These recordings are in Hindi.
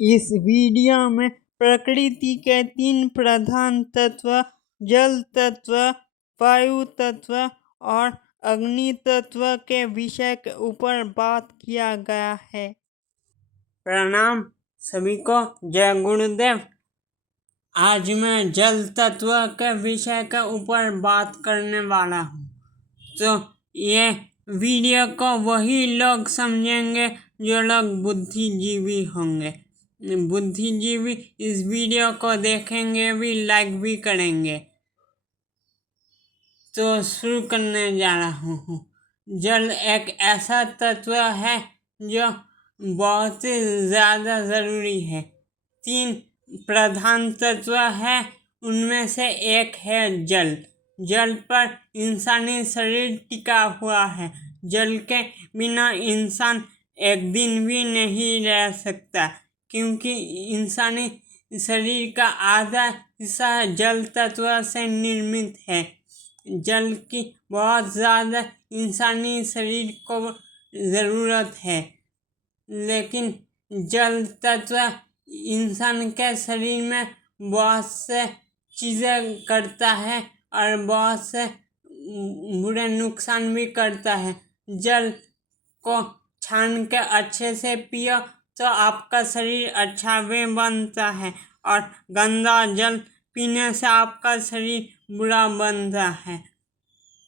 इस वीडियो में प्रकृति के 3 प्रधान तत्व जल तत्व, वायु तत्व और अग्नि तत्व के विषय के ऊपर बात किया गया है। प्रणाम सभी को, जय गुरुदेव। आज मैं जल तत्व के विषय के ऊपर बात करने वाला हूँ। तो ये वीडियो को वही लोग समझेंगे जो लोग बुद्धिजीवी होंगे। बुद्धिजीवी इस वीडियो को देखेंगे भी, लाइक भी करेंगे। तो शुरू करने जा रहा हूँ। जल एक ऐसा तत्व है जो बहुत ही ज़्यादा ज़रूरी है। 3 प्रधान तत्व है, उनमें से एक है जल। जल पर इंसानी शरीर टिका हुआ है। जल के बिना इंसान एक दिन भी नहीं रह सकता, क्योंकि इंसानी शरीर का आधा हिस्सा जल तत्व से निर्मित है। जल की बहुत ज़्यादा इंसानी शरीर को ज़रूरत है, लेकिन जल तत्व इंसान के शरीर में बहुत से चीज़ें करता है और बहुत से बुरे नुकसान भी करता है। जल को छान के अच्छे से पियो तो आपका शरीर अच्छा भी बनता है, और गंदा जल पीने से आपका शरीर बुरा बनता है।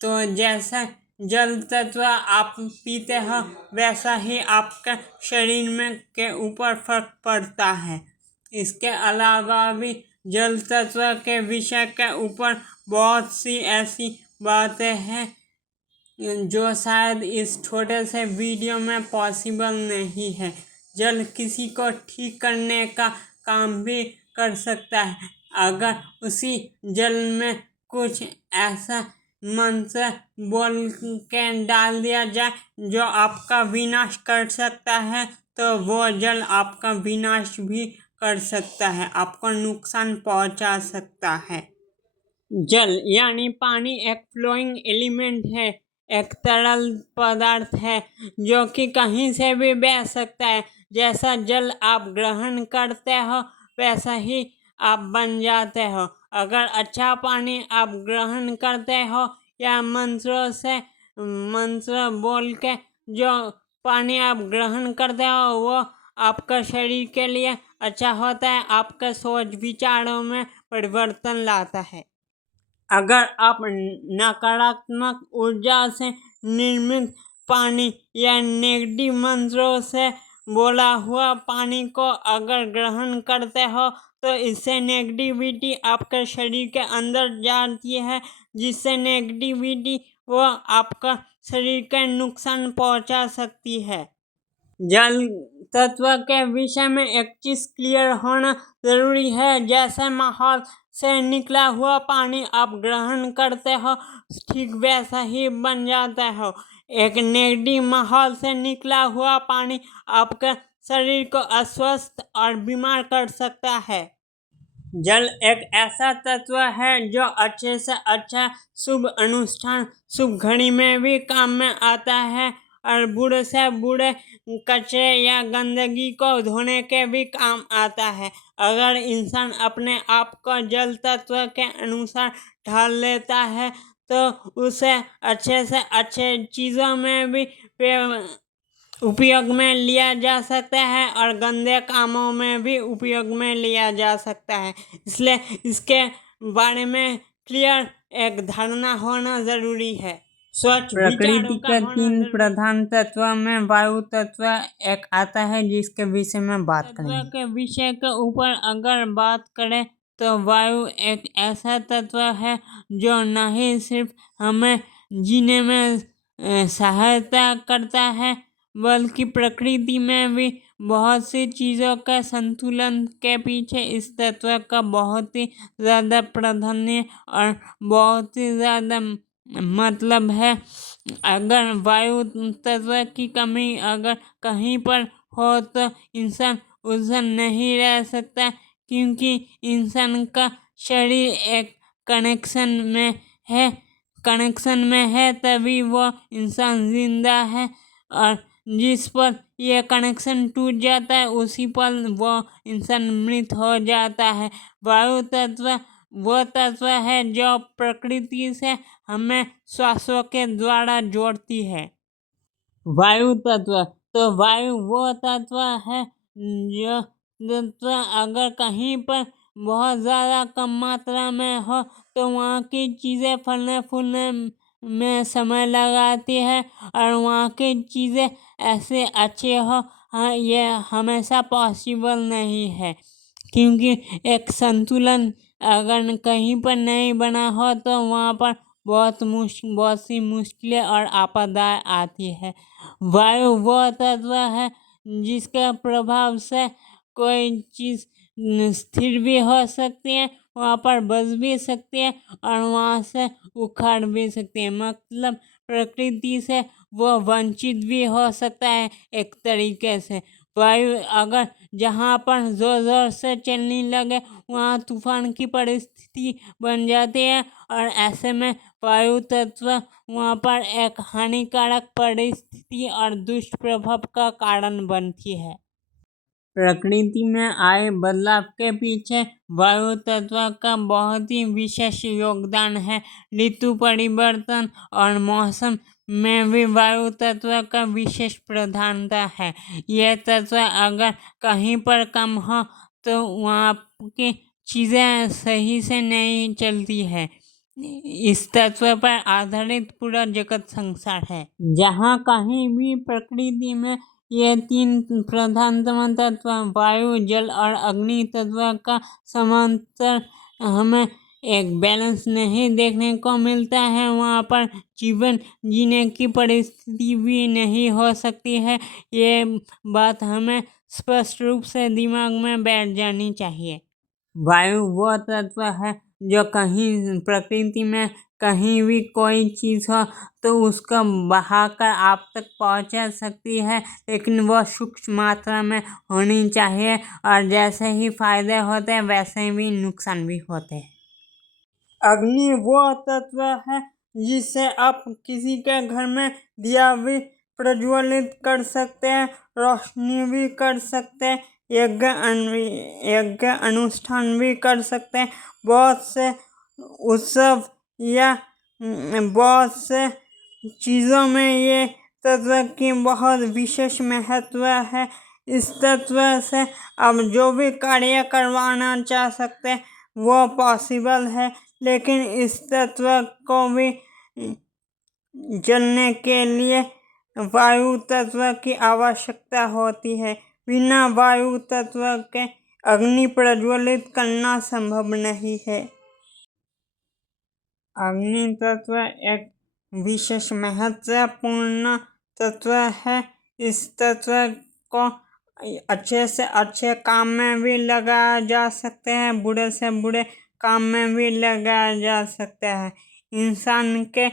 तो जैसा जल तत्व आप पीते हो, वैसा ही आपके शरीर में के ऊपर फर्क पड़ता है। इसके अलावा भी जल तत्व के विषय के ऊपर बहुत सी ऐसी बातें हैं जो शायद इस छोटे से वीडियो में पॉसिबल नहीं है। जल किसी को ठीक करने का काम भी कर सकता है। अगर उसी जल में कुछ ऐसा मंत्र बोल के डाल दिया जाए जो आपका विनाश कर सकता है, तो वो जल आपका विनाश भी कर सकता है, आपको नुकसान पहुंचा सकता है। जल यानी पानी एक फ्लोइंग एलिमेंट है, एक तरल पदार्थ है जो कि कहीं से भी बह सकता है। जैसा जल आप ग्रहण करते हो, वैसा ही आप बन जाते हो। अगर अच्छा पानी आप ग्रहण करते हो या मंत्र बोल के जो पानी आप ग्रहण करते हो, वो आपका शरीर के लिए अच्छा होता है, आपके सोच विचारों में परिवर्तन लाता है। अगर आप नकारात्मक ऊर्जा से निर्मित पानी या नेगेटिव मंत्रों से बोला हुआ पानी को अगर ग्रहण करते हो, तो इससे नेगेटिविटी आपके शरीर के अंदर जाती है, जिससे नेगेटिविटी वो आपका शरीर के नुकसान पहुंचा सकती है। जल तत्व के विषय में एक चीज़ क्लियर होना ज़रूरी है। जैसे माहौल से निकला हुआ पानी आप ग्रहण करते हो, ठीक वैसा ही बन जाता हो। एक नेगेटिव माहौल से निकला हुआ पानी आपके शरीर को अस्वस्थ और बीमार कर सकता है। जल एक ऐसा तत्व है जो अच्छे से अच्छा शुभ अनुष्ठान, शुभ घड़ी में भी काम में आता है, और बुरे से बुरे कचरे या गंदगी को धोने के भी काम आता है। अगर इंसान अपने आप को जल तत्व के अनुसार ढाल लेता है, तो उसे अच्छे से अच्छे चीज़ों में भी उपयोग में लिया जा सकता है और गंदे कामों में भी उपयोग में लिया जा सकता है। इसलिए इसके बारे में क्लियर एक धारणा होना ज़रूरी है। स्वच्छ प्रकृति के 3 प्रधान तत्व में वायु तत्व एक आता है, जिसके विषय में बात करेंगे। के विषय के ऊपर अगर बात करें तो वायु एक ऐसा तत्व है जो न ही सिर्फ हमें जीने में सहायता करता है, बल्कि प्रकृति में भी बहुत सी चीज़ों का संतुलन के पीछे इस तत्व का बहुत ही ज़्यादा प्राधान्य और बहुत ही ज़्यादा मतलब है। अगर वायु तत्व की कमी अगर कहीं पर हो, तो इंसान उससे नहीं रह सकता, क्योंकि इंसान का शरीर एक कनेक्शन में है, तभी वो इंसान जिंदा है। और जिस पर यह कनेक्शन टूट जाता है उसी पर वो इंसान मृत हो जाता है। वायु तत्व वो तत्व है जो प्रकृति से हमें श्वासों के द्वारा जोड़ती है। वायु तत्व तो वायु वो तत्व है जो तत्व अगर कहीं पर बहुत ज़्यादा कम मात्रा में हो तो वहाँ की चीज़ें फलने फूलने में समय लगाती है और वहाँ की चीज़ें ऐसे अच्छे हो, हाँ, ये हमेशा पॉसिबल नहीं है, क्योंकि एक संतुलन अगर कहीं पर नहीं बना हो तो वहाँ पर बहुत सी मुश्किलें और आपदाएं आती है। वायु वो तत्व है जिसके प्रभाव से कोई चीज़ स्थिर भी हो सकती है, वहाँ पर बस भी सकती है और वहाँ से उखाड़ भी सकती है। मतलब प्रकृति से वो वंचित भी हो सकता है एक तरीके से। वायु अगर जहाँ पर ज़ोर ज़ोर से चलने लगे वहाँ तूफान की परिस्थिति बन जाती है और ऐसे में वायु तत्व वहाँ पर एक हानिकारक परिस्थिति और दुष्प्रभाव का कारण बनती है। प्रकृति में आए बदलाव के पीछे वायु तत्व का बहुत ही विशेष योगदान है। ऋतु परिवर्तन और मौसम में भी वायु तत्व का विशेष प्रधानता है। यह तत्व अगर कहीं पर कम हो तो वहाँ की चीज़ें सही से नहीं चलती है। इस तत्व पर आधारित पूरा जगत संसार है। जहाँ कहीं भी प्रकृति में ये तीन प्रधानतम तत्व वायु जल और अग्नि तत्व का समांतर हमें एक बैलेंस नहीं देखने को मिलता है, वहाँ पर जीवन जीने की परिस्थिति भी नहीं हो सकती है। ये बात हमें स्पष्ट रूप से दिमाग में बैठ जानी चाहिए। वायु वो तत्व है जो कहीं प्रकृति में कहीं भी कोई चीज़ हो तो उसको बहाकर आप तक पहुंचा सकती है, लेकिन वो सूक्ष्म मात्रा में होनी चाहिए और जैसे ही फायदे होते हैं वैसे ही नुकसान भी होते हैं। अग्नि वो तत्व है जिससे आप किसी के घर में दिया भी प्रज्वलित कर सकते हैं, रोशनी भी कर सकते हैं, यज्ञ अनुष्ठान भी कर सकते हैं। बहुत से उत्सव या बहुत से चीज़ों में ये तत्व की बहुत विशेष महत्व है। इस तत्व से आप जो भी कार्य करवाना चाह सकते हैं वो पॉसिबल है, लेकिन इस तत्व को भी जलने के लिए वायु तत्व की आवश्यकता होती है। बिना वायु तत्व के अग्नि प्रज्वलित करना संभव नहीं है। अग्नि तत्व एक विशेष महत्वपूर्ण तत्व है। इस तत्व को अच्छे से अच्छे काम में भी लगाया जा सकते हैं, बुरे से बुरे काम में भी लगाया जा सकता है। इंसान के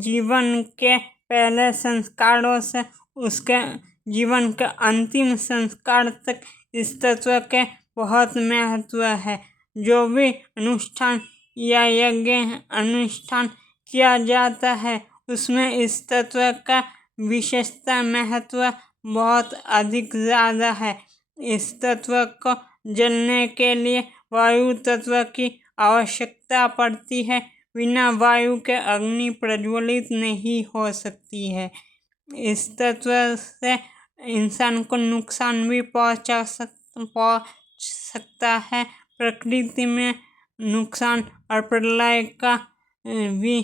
जीवन के पहले संस्कारों से उसके जीवन के अंतिम संस्कार तक इस तत्व के बहुत महत्व है। जो भी अनुष्ठान या यज्ञ अनुष्ठान किया जाता है उसमें इस तत्व का विशेषता महत्व बहुत अधिक ज़्यादा है। इस तत्व को जलने के लिए वायु तत्व की आवश्यकता पड़ती है। बिना वायु के अग्नि प्रज्वलित नहीं हो सकती है। इस तत्व से इंसान को नुकसान भी पहुंच सकता है। प्रकृति में नुकसान और प्रलय का भी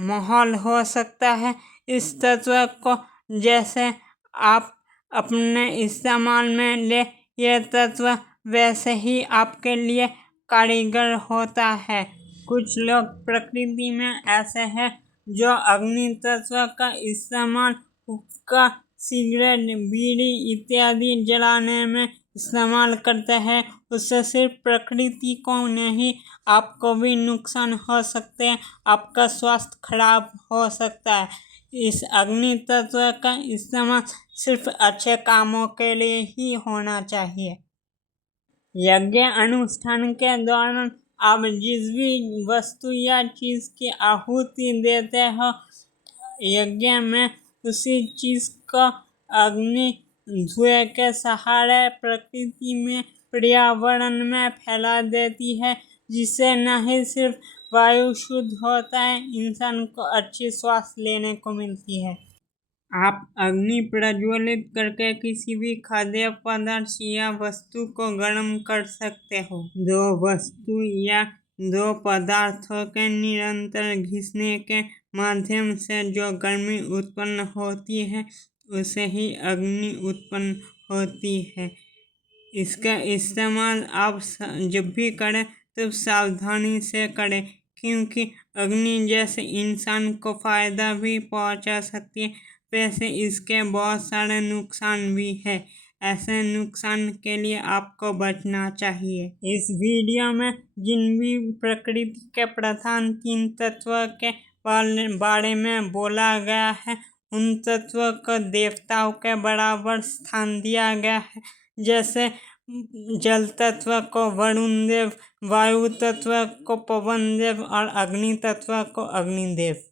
माहौल हो सकता है। इस तत्व को जैसे आप अपने इस्तेमाल में ले यह तत्व वैसे ही आपके लिए कारीगर होता है। कुछ लोग प्रकृति में ऐसे हैं जो अग्नि तत्व का इस्तेमाल हुक्का, सिगरेट, बीड़ी इत्यादि जलाने में इस्तेमाल करते हैं। उससे सिर्फ प्रकृति को नहीं आपको भी नुकसान हो सकते हैं, आपका स्वास्थ्य खराब हो सकता है। इस अग्नि तत्व का इस्तेमाल सिर्फ अच्छे कामों के लिए ही होना चाहिए। यज्ञ अनुष्ठान के दौरान आप जिस भी वस्तु या चीज़ की आहुति देते हो यज्ञ में उसी चीज़ का अग्नि धुएं के सहारे प्रकृति में, पर्यावरण में फैला देती है, जिससे न ही सिर्फ वायु शुद्ध होता है, इंसान को अच्छी सांस लेने को मिलती है। आप अग्नि प्रज्वलित करके किसी भी खाद्य पदार्थ या वस्तु को गर्म कर सकते हो। दो वस्तु या दो पदार्थों के निरंतर घिसने के माध्यम से जो गर्मी उत्पन्न होती है, उसे ही अग्नि उत्पन्न होती है। इसका इस्तेमाल आप जब भी करें तब सावधानी से करें, क्योंकि अग्नि जैसे इंसान को फ़ायदा भी पहुंचा सकती है, वैसे इसके बहुत सारे नुकसान भी है। ऐसे नुकसान के लिए आपको बचना चाहिए। इस वीडियो में जिन भी प्रकृति के प्रधान 3 तत्व के बारे में बोला गया है, उन तत्वों को देवताओं के बराबर स्थान दिया गया है। जैसे जल तत्व को वरुण देव, वायु तत्व को पवन देव और अग्नि तत्व को अग्निदेव।